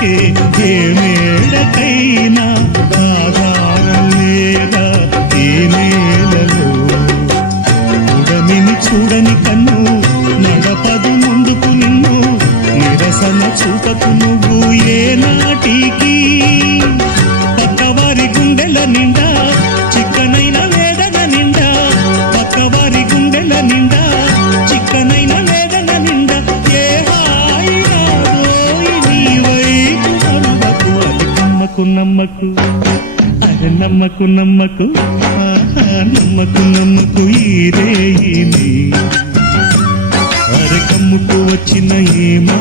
బ్రతుకే ఏ మేడకైనా ఆధారం లేదా ఈ నేలలో. ఉడమిని చూడని కన్ను నడపదు ముందుకు నిన్ను, నిరసన చూపకు నువ్వు ఏ నాటికి. పక్కవారి గుండెల నిండా చిక్కనైన వేదన నిండా, పక్కవారి గుండెల నిండా చిక్కనైన వేదన నిండా. ఏ హాయి నాదోయి నీ వైపు నమ్మకు, అది నమ్మకు నమ్మకు, అది నమ్మకు నమ్మకు, నమ్మకు నమ్మకు ఈ రేయిని. అరే కమ్ముకు వచ్చిన ఏ మా